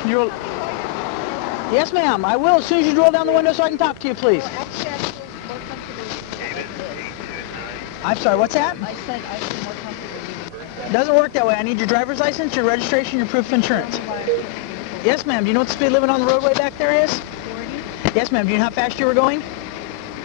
Can you roll? Yes, ma'am. I will as soon as you roll down the window so I can talk to you, please. I'm sorry, what's that? I said I feel more comfortable reading. It doesn't work that way. I need your driver's license, your registration, your proof of insurance. Yes, ma'am. Do you know what the speed limit on the roadway back there is? 40? Yes, ma'am. Do you know how fast you were going?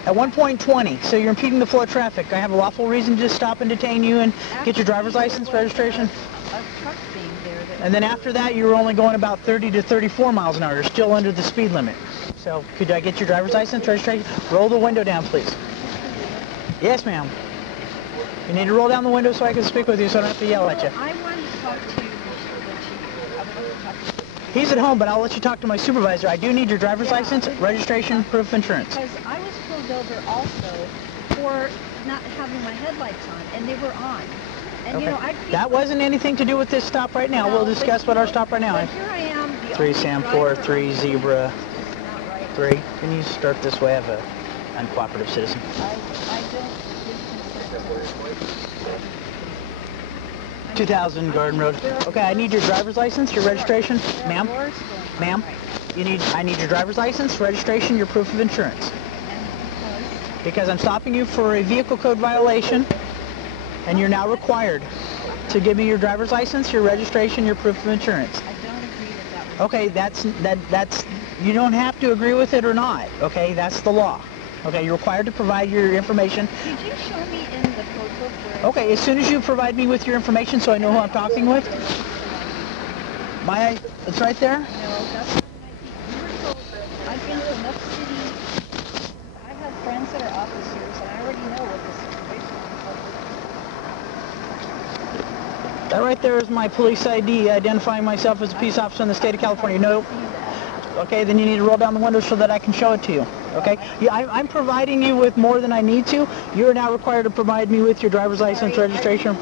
At 1.20. So you're impeding the flow of traffic. I have a lawful reason to stop and detain you and get your driver's license, registration. A truck being there. And then after that, you were only going about 30 to 34 miles an hour. You're still under the speed limit. So could I get your driver's license, registration? Roll the window down, please. Yes, ma'am. You need to roll down the window so I can speak with you so I don't have to yell at you. I wanted to talk to you. I wanted to talk to you. He's at home, but I'll let you talk to my supervisor. I do need your driver's license, registration, proof of insurance. Because I was pulled over also for not having my headlights on, and they were on. And Okay. you know, That wasn't anything to do with this stop right now. We'll discuss what our stop right now but is. here I am, the 3 only Sam driver 4, on 3 the Zebra road. This is not right. 3. Can you start this way? I have a uncooperative citizen. I don't give consent to 2000 Garden Road. Okay, I need your driver's license, your registration. Ma'am? Ma'am? I need your driver's license, registration, your proof of insurance. Because I'm stopping you for a vehicle code violation, and you're now required to give me your driver's license, your registration, your proof of insurance. I don't agree with that. Okay, that's you don't have to agree with it or not. Okay, that's the law. Okay, you're required to provide your information. Did you show me in the code book where... Okay, as soon as you provide me with your information so I know who I'm talking with. It's right there? No, that's what I think. You were told that I've been to enough cities. I have friends that are officers, and I already know what the situation is. That right there is my police ID identifying myself as a peace officer in the state of California. No. Okay, then you need to roll down the window so that I can show it to you. Okay? Yeah, I'm providing you with more than I need to. You're now required to provide me with your driver's license, registration.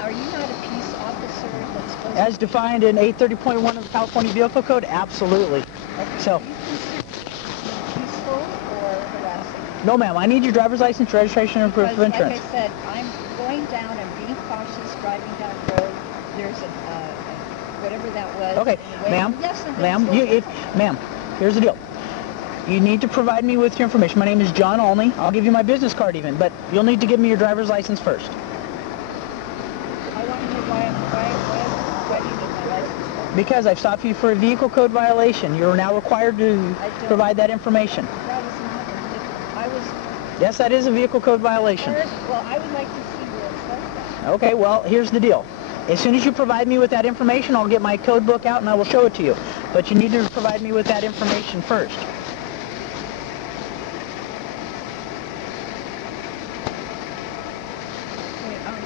Are you not a peace officer that's supposed As defined in 830.1 of the California Vehicle Code? Absolutely. So, peaceful or harassing? no ma'am, I need your driver's license, registration, and proof of Because, insurance. like I said, I'm going down and being cautious driving down the road. There's a, whatever that was. Okay, ma'am, Yes, ma'am, ma'am, here's the deal. You need to provide me with your information. My name is John Olney. I'll give you my business card even, but you'll need to give me your driver's license first. I want to know why do you need my license? Because I've stopped you for a vehicle code violation. You're now required to provide that information. That was not I was... Yes, that is a vehicle code violation. Well, I would like to see where it says that. Okay, well, here's the deal. As soon as you provide me with that information, I'll get my code book out and I will show it to you. But you need to provide me with that information first.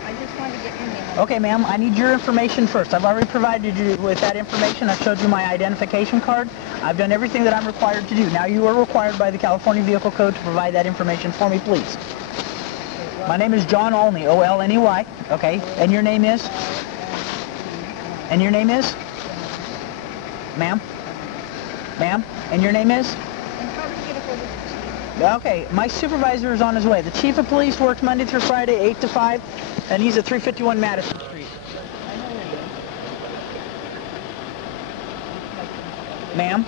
I just want to get your name. Okay, ma'am, I need your information first. I've already provided you with that information. I've showed you my identification card. I've done everything that I'm required to do. Now you are required by the California Vehicle Code to provide that information for me, please. My name is John Olney, O-L-N-E-Y, okay? And your name is? And your name is? Ma'am? Ma'am? And your name is? Okay, my supervisor is on his way. The chief of police works Monday through Friday, 8 to 5, and he's at 351 Madison Street. Ma'am?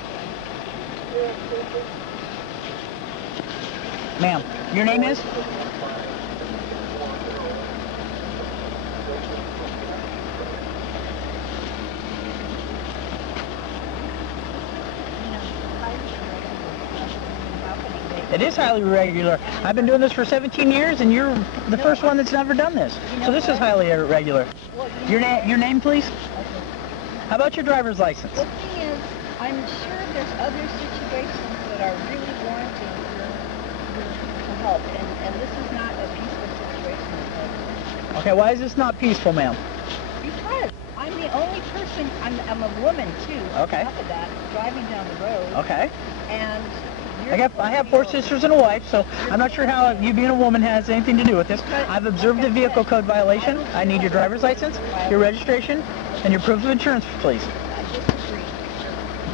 Ma'am, your name is? It is highly irregular. I've been doing this for 17 years, and you're the first one that's never done this. So this is highly irregular. Your name, please? How about your driver's license? The thing is, I'm sure there's other situations that are really warranting your help, and this is not a peaceful situation. Okay, why is this not peaceful, ma'am? Because I'm the only person, I'm a woman too, Okay. on top of that, driving down the road. Okay. And I have 4 sisters and a wife, so I'm not sure how you being a woman has anything to do with this. I've observed a vehicle code violation. I need your driver's license, your registration, and your proof of insurance, please. I disagree.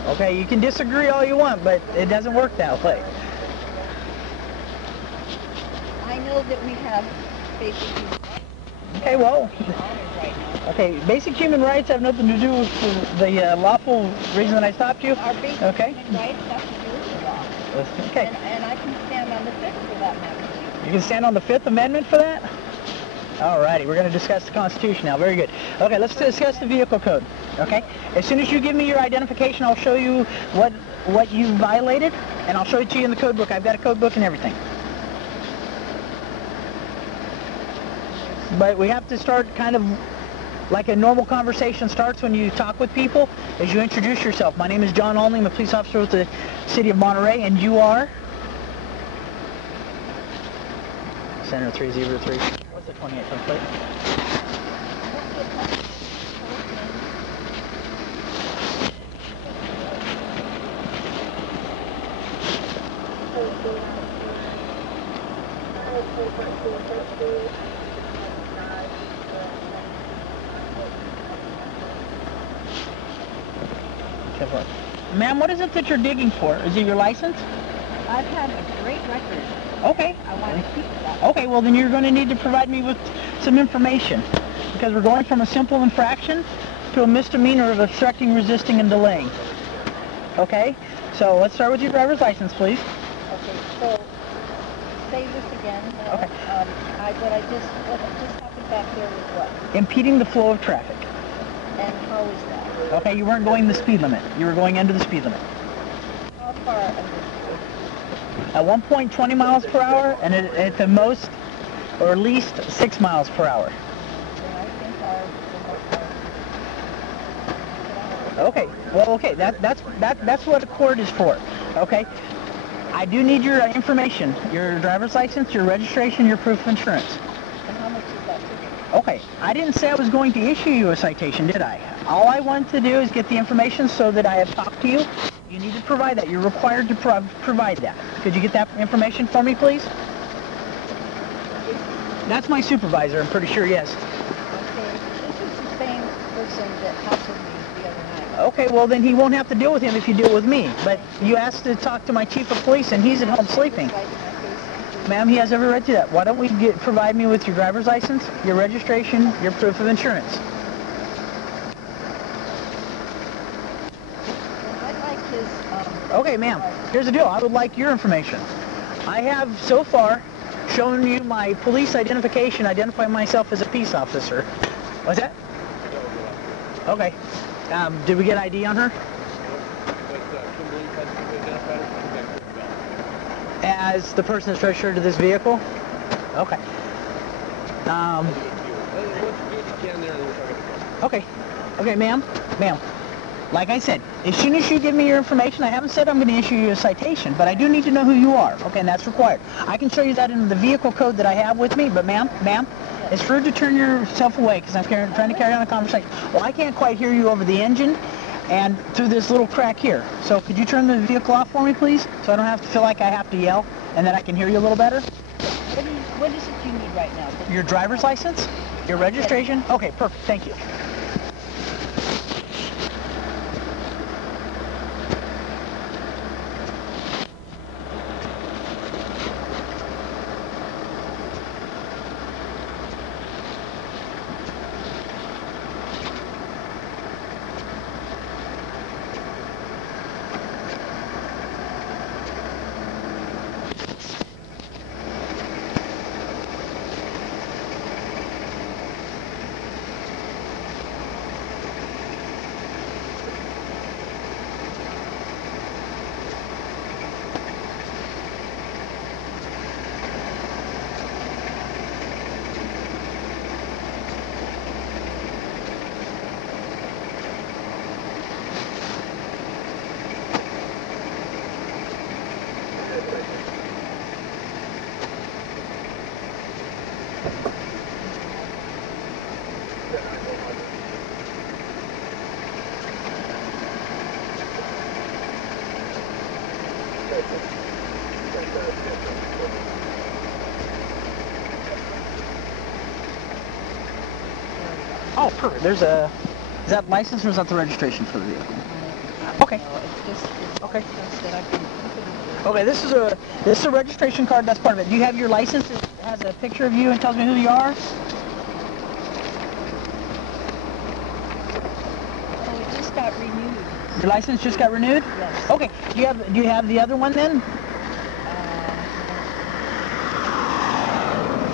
Okay, you can disagree all you want, but it doesn't work that way. I know that we have basically... Okay, well, right now. okay, basic human rights have nothing to do with the lawful reason that I stopped you. Our basic human rights have to do with the law. Okay. And I can stand on the fifth for that matter. You can stand on the Fifth Amendment for that? Alrighty, we're going to discuss the Constitution now. Very good. Okay, let's discuss the vehicle code. Okay? As soon as you give me your identification, I'll show you what you violated, and I'll show it to you in the code book. I've got a code book and everything. But we have to start kind of like a normal conversation starts when you talk with people, is you introduce yourself. My name is John Olney. I'm a police officer with the city of Monterey, and you are? Center 303. What's the 28 plate? Ma'am, what is it that you're digging for? Is it your license? I've had a great record. Okay. I want to keep that. Okay, well then you're going to need to provide me with some information, because we're going from a simple infraction to a misdemeanor of obstructing, resisting, and delaying. Okay? So let's start with your driver's license, please. Okay, so say this again. Okay. What just happened back there was what? Impeding the flow of traffic. And how is that? Okay, you weren't going the speed limit. You were going under the speed limit. How far under the speed? At one point 20 miles per hour, and at the most, or least 6 miles per hour. Then I think Okay, well, okay, that's what a court is for, okay? I do need your information, your driver's license, your registration, your proof of insurance. And how much is that? Okay, I didn't say I was going to issue you a citation, did I? All I want to do is get the information so that I have talked to you. You need to provide that. You're required to provide that. Could you get that information for me, please? That's my supervisor, I'm pretty sure, yes. Okay, this is the same person that hassled me the other night. Okay, well then he won't have to deal with him if you deal with me. But you asked to talk to my chief of police and he's at home sleeping. Ma'am, he has every right to that. Why don't we provide me with your driver's license, your registration, your proof of insurance? I'd like his, Okay, ma'am, here's the deal. I would like your information. I have so far shown you my police identification, identifying myself as a peace officer. What's that? Okay. Did we get ID on her? As the person that's registered to this vehicle? Okay. Okay. Okay, ma'am. Ma'am. Like I said, as soon as you give me your information, I haven't said I'm going to issue you a citation, but I do need to know who you are. Okay, and that's required. I can show you that in the vehicle code that I have with me, but ma'am, it's rude to turn yourself away because I'm trying to carry on a conversation. Well, I can't quite hear you over the engine and through this little crack here. So could you turn the vehicle off for me, please? So I don't have to feel like I have to yell and then I can hear you a little better? What is it you need right now? Your driver's license? Your registration? Okay, perfect. Thank you. Oh, perfect. There's a... Is that license or is that the registration for the vehicle? Okay. Okay. Okay, this is a registration card. That's part of it. Do you have your license that has a picture of you and tells me who you are? just got renewed. Your license just got renewed? Yes. Okay. Do you have the other one then?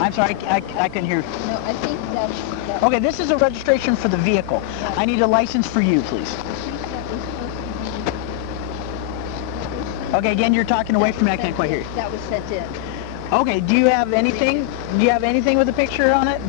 I'm sorry, I couldn't hear. No, I think that's... Okay, this is a registration for the vehicle. Yeah. I need a license for you, please. I think that was supposed to be... Okay, again, you're talking away from me. I can't quite hear you. That was sent in. Okay, do you have anything? Do you have anything with a picture on it?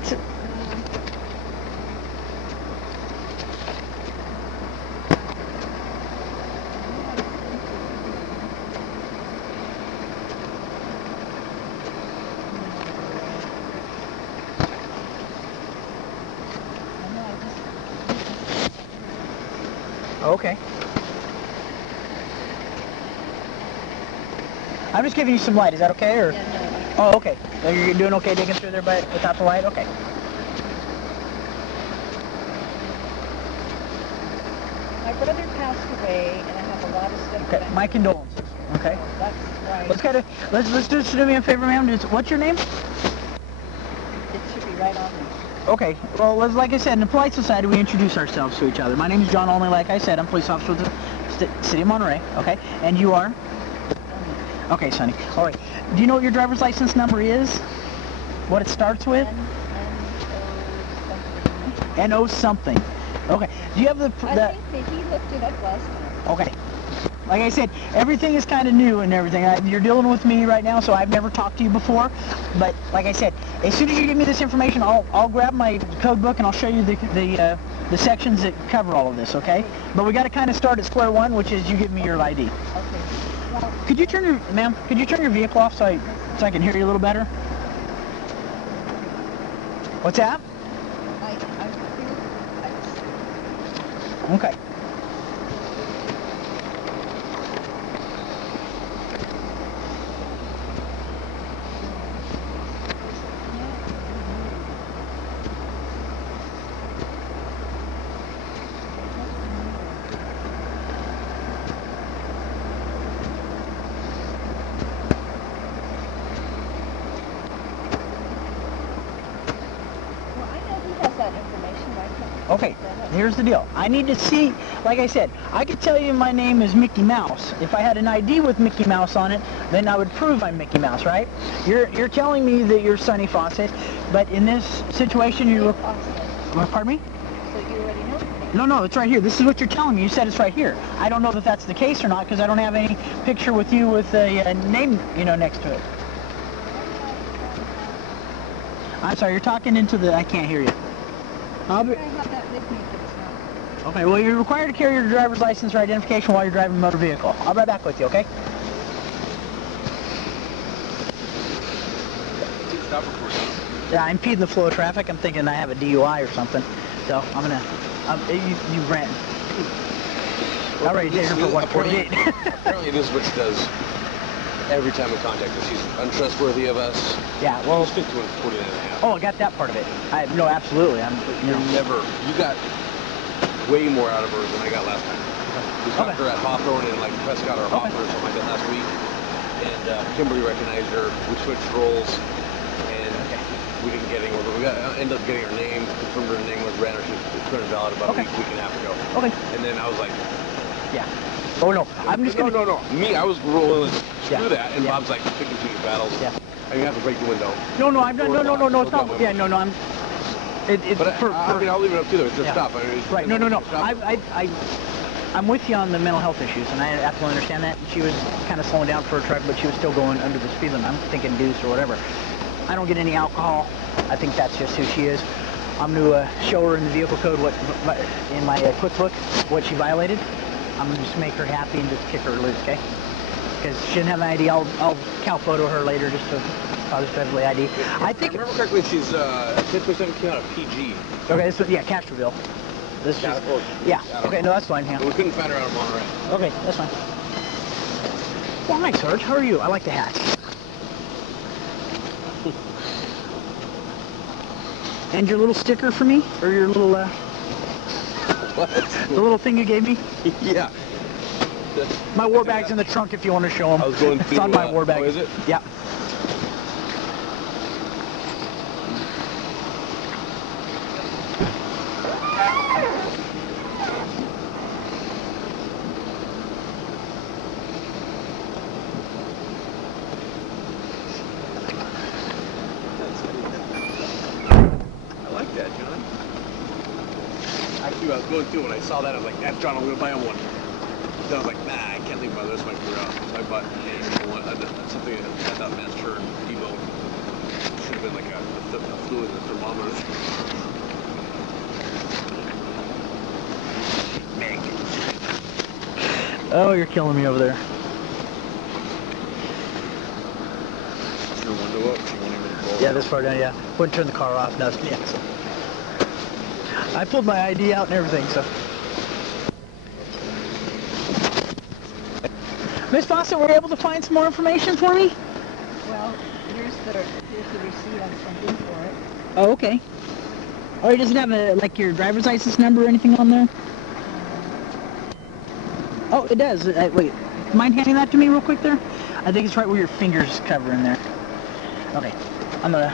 Okay. I'm just giving you some light. Is that okay? Or? Yeah, no. Oh, okay. So you're doing okay digging through there without the light? Okay. My brother passed away, and I have a lot of stuff. Okay. My condolences. Okay. That's why. Let's do me a favor, ma'am. What's your name? It should be right on there. Okay. Well, like I said, in the polite society, we introduce ourselves to each other. My name is John Olney. Like I said, I'm police officer with the city of Monterey. Okay. And you are? Okay, Sonny. All right. Do you know what your driver's license number is? What it starts with? N-O something. Okay. Do you have the... I think that he looked it up last time. Okay. Like I said, everything is kind of new and everything. You're dealing with me right now, so I've never talked to you before. But like I said, as soon as you give me this information, I'll grab my code book and I'll show you the sections that cover all of this. Okay? But we got to kind of start at square one, which is you give me your ID. Okay. Well, Could you turn your vehicle off so I can hear you a little better? What's that? Okay. Okay, here's the deal. I need to see, like I said, I could tell you my name is Mickey Mouse. If I had an ID with Mickey Mouse on it, then I would prove I'm Mickey Mouse, right? You're telling me that you're Sonny Fawcett, but in this situation you look... Pardon me? So you already know? No, it's right here. This is what you're telling me. You said it's right here. I don't know that that's the case or not because I don't have any picture with you with a name, next to it. I'm sorry, you're talking into the... I can't hear you. I have that with me, but it's not. Okay, well, you're required to carry your driver's license or identification while you're driving a motor vehicle. I'll be right back with you, okay? Stop recording. Yeah, I'm impeding the flow of traffic. I'm thinking I have a DUI or something. So, I'm gonna... you ran. All right, here for 148. Apparently this is what she does every time we contact her. She's untrustworthy of us. Yeah, well... Stick to 49 and a half. Oh, I got that part of it. No, absolutely. You got way more out of her than I got last time. We talked to her at Hawthorne and like Prescott or Hawthorne or something like that last week. And Kimberly recognized her. We switched roles and we didn't get anywhere. But we ended up getting her name, confirmed her name was ran her. She was invalid about a week and a half ago. Okay. And then I was like... Yeah. Oh, no. I'm just gonna... No. Me, I was rolling through that. And Yeah. Bob's like, picking through your battles. Yeah. And you have to break the window. No, I'm not. No, it's not. Yeah, no, I'm... I mean, I'll leave it up to you. It's just stuff. I mean, right. No. I'm with you on the mental health issues, and I absolutely understand that. She was kind of slowing down for a truck, but she was still going under the speed limit. I'm thinking deuce or whatever. I don't get any alcohol. I think that's just who she is. I'm going to show her in the vehicle code in my quick book what she violated. I'm going to just make her happy and just kick her loose, okay? Because she didn't have an ID. I'll cow photo her later just to positively ID. I think... If I remember correctly, she's 10% came out of PG. Okay, this was, Castroville. This is... Yeah, okay, no, that's fine, yeah. But we couldn't find her out of Monterey. Okay, that's fine. Well, hi, Sarge. How are you? I like the hat. And your little sticker for me? Or your little, What? The little thing you gave me? Yeah. My war bag's in the trunk if you want to show them. I was going through... It's on my war bag. Oh, is it? Yeah. Yeah, John. Actually, I was going through when I saw that. I was like, "That's John. I'm gonna buy him one." Then I was like, "Nah, I can't leave my rest of my career out." So I bought one, something that that man's turned Evo. Should have been like a fluid in the thermometer. Oh, you're killing me over there. Is your window up? You won't even roll Yeah, down. this far down, yeah. Wouldn't turn the car off, nothing, yeah. So. I pulled my ID out and everything, so. Miss Fawcett, were you able to find some more information for me? Well, here's the receipt I sent in for it. Oh, okay. Oh, it doesn't have a, like your driver's license number or anything on there? Oh, it does. Wait, mind handing that to me real quick there? I think it's right where your finger's covering there. Okay, I'm gonna...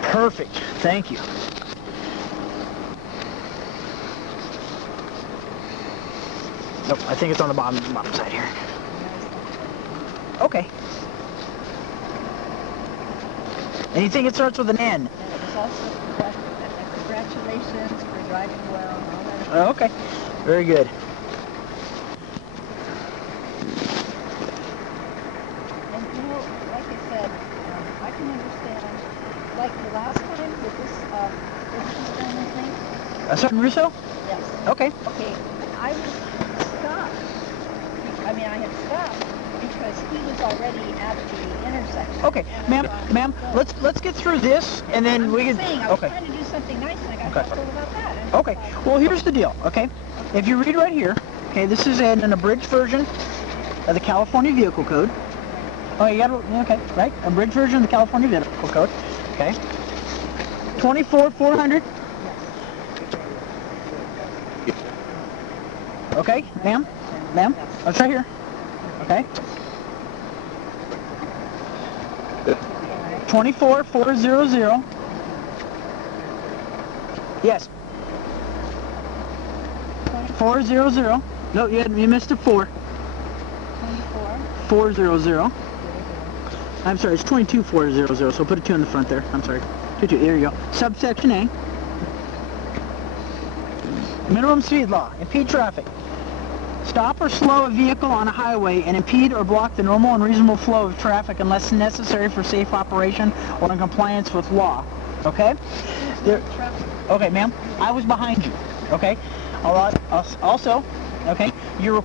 Perfect, thank you. Nope, I think it's on the bottom side here. Okay. Anything that starts with an N? And it was also congratulations for driving well and all that. Oh, okay, very good. And you know, like I said, I can understand, like the last time with this gentleman thing. Sergeant Russo? Yes. Okay. Okay, I was stopped. I mean, I had stopped because he was already at the intersection. Okay, ma'am, let's get through this and then we can. I was trying to do something nice and I got told about that. And Okay. Well, here's the deal. Okay, if you read right here, okay, this is an abridged version of the California Vehicle Code. Oh, you got to, okay, right? Abridged version of the California Vehicle Code. Okay. 24,400. Okay, ma'am, it's right here. Okay. 24,400. Yes. 400. No, you missed a 4. 400. I'm sorry, it's 22,400. So put a 2 in the front there. I'm sorry. 22. There you go. Subsection A. Minimum speed law. Impede traffic. Stop or slow a vehicle on a highway and impede or block the normal and reasonable flow of traffic unless necessary for safe operation or in compliance with law. Okay? Okay, ma'am. I was behind you. Okay? All right. Also, okay, you were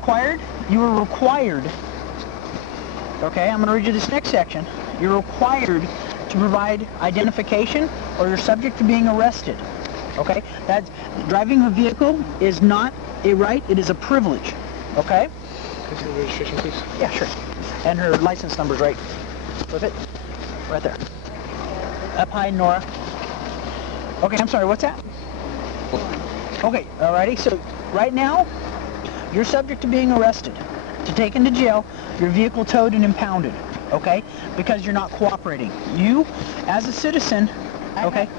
required. Okay, I'm going to read you this next section. You're required to provide identification or you're subject to being arrested. Okay? That's driving a vehicle is not a right, it is a privilege. Okay? Can I see the registration, please? Yeah, sure. And her license number's right with it. Right there. Up high, Nora. Okay, I'm sorry, what's that? Okay, alrighty, so right now, you're subject to being arrested, to taken to jail, your vehicle towed and impounded, okay? Because you're not cooperating. You, as a citizen, okay?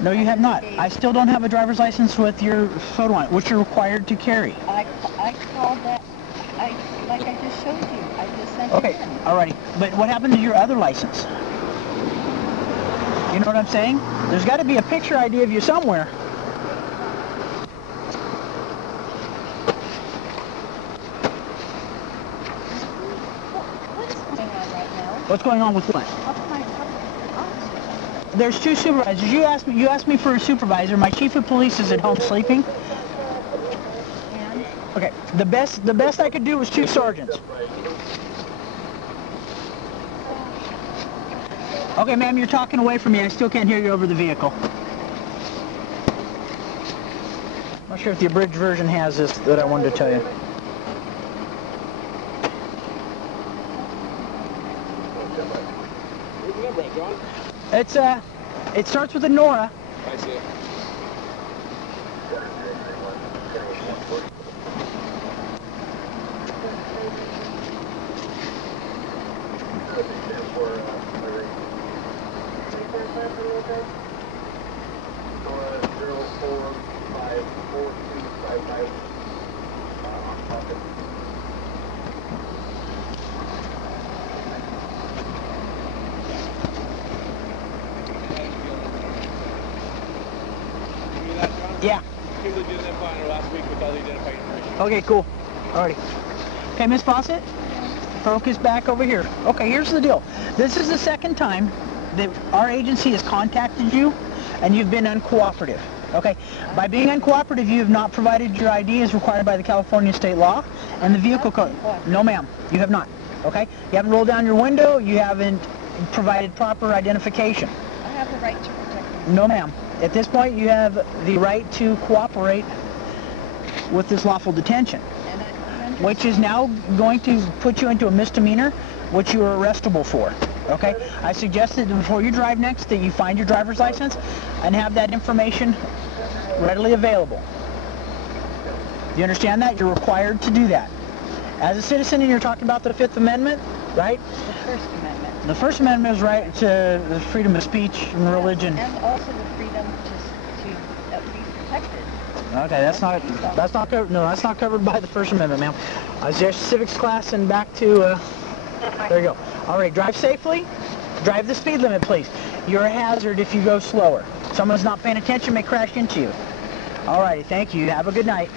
No, you have not. I still don't have a driver's license with your photo on it, which you're required to carry. I called that, like I just showed you. I just sent Okay, it in. alrighty. But what happened to your other license? You know what I'm saying? There's got to be a picture ID of you somewhere. What is going on right now? What's going on with what? Up my officer. There's 2 supervisors. You asked me for a supervisor. My chief of police is at home sleeping. And Okay, the best I could do was 2 sergeants. Okay, ma'am, you're talking away from me. I still can't hear you over the vehicle. Not sure if the abridged version has this that I wanted to tell you. It's it starts with a Nora. I see it. Yeah. Kimberly did identify her last week with all the identifying information. Okay, cool. Alrighty. Okay, Miss Fawcett, focus back over here. Okay, here's the deal. This is the second time that our agency has contacted you and you've been uncooperative. Okay, by being uncooperative, you have not provided your ID as required by the California state law and the vehicle code. No, ma'am, you have not. Okay, you haven't rolled down your window. You haven't provided proper identification. I have the right to protect myself. No, ma'am. At this point, you have the right to cooperate with this lawful detention, which is now going to put you into a misdemeanor, which you are arrestable for. Okay? I suggest that before you drive next, that you find your driver's license and have that information readily available. You understand that? You're required to do that. As a citizen, and you're talking about the Fifth Amendment, right? The First Amendment. The First Amendment is right to the freedom of speech and religion. And also the freedom to be protected. Okay, that's not covered. No, that's not covered by the First Amendment, ma'am. There's civics class and back to. There you go. All right, drive safely. Drive the speed limit, please. You're a hazard if you go slower. Someone's not paying attention may crash into you. All righty, thank you. Have a good night.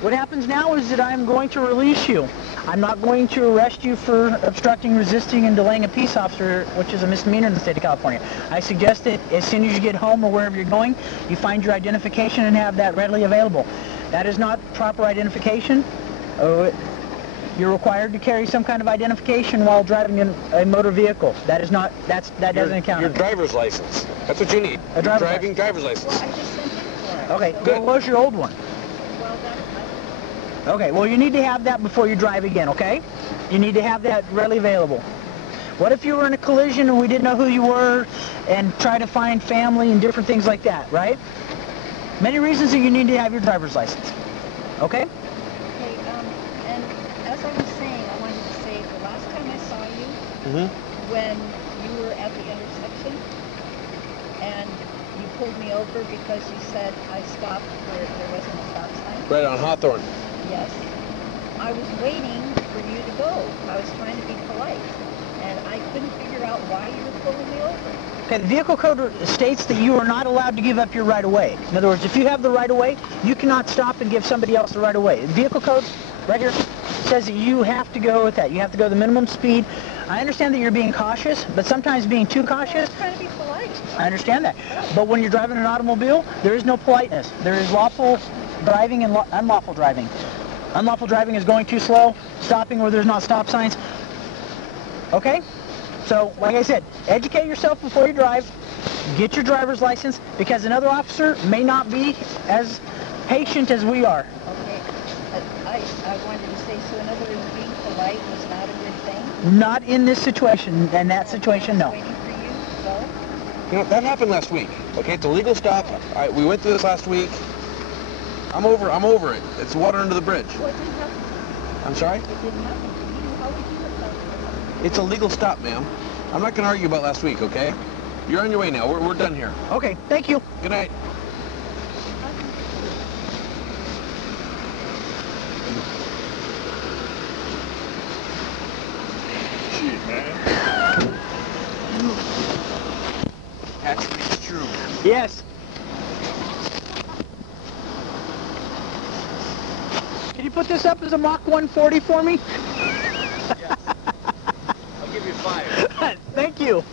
What happens now is that I'm going to release you. I'm not going to arrest you for obstructing, resisting, and delaying a peace officer, which is a misdemeanor in the state of California. I suggest that as soon as you get home or wherever you're going, you find your identification and have that readily available. That is not proper identification. You're required to carry some kind of identification while driving a motor vehicle. That is not, that doesn't count. Your driver's license. That's what you need. A driver's license. Well, I just sent it for it. Okay, So- good. Well, where's your old one? Well, that's Okay, well, you need to have that before you drive again, okay? You need to have that readily available. What if you were in a collision and we didn't know who you were and try to find family and different things like that, right? Many reasons that you need to have your driver's license, okay? Okay, and as I was saying, I wanted to say the last time I saw you, when you were at the intersection, and you pulled me over because you said I stopped where there wasn't a stop sign. Right on Hawthorne. Yes. I was waiting for you to go. I was trying to be polite, and I couldn't figure out why you were pulling me over. Okay, the vehicle code states that you are not allowed to give up your right-of-way. In other words, if you have the right-of-way, you cannot stop and give somebody else the right-of-way. The vehicle code, right here, says that you have to go with that. You have to go the minimum speed. I understand that you're being cautious, but sometimes being too cautious. I was trying to be polite. I understand that. But when you're driving an automobile, there is no politeness. There is lawful driving and unlawful driving. Unlawful driving is going too slow, stopping where there's not stop signs. Okay? So, like I said, educate yourself before you drive. Get your driver's license, because another officer may not be as patient as we are. Okay. I wanted to say, so in other words, being polite was not a good thing? Not in this situation. In that situation, no. Waiting for you to go? You know, that happened last week. Okay, it's a legal stop. We went through this last week. I'm over it. It's water under the bridge. Well, it didn't happen to me. I'm sorry? It didn't happen to you. How would you have done it? It's a legal stop, ma'am. I'm not going to argue about last week, okay? You're on your way now. We're done here. Okay, thank you. Good night. Shit, man. That's true. Yes. Can you put this up as a Mach 140 for me? Yes. I'll give you 5. Thank you.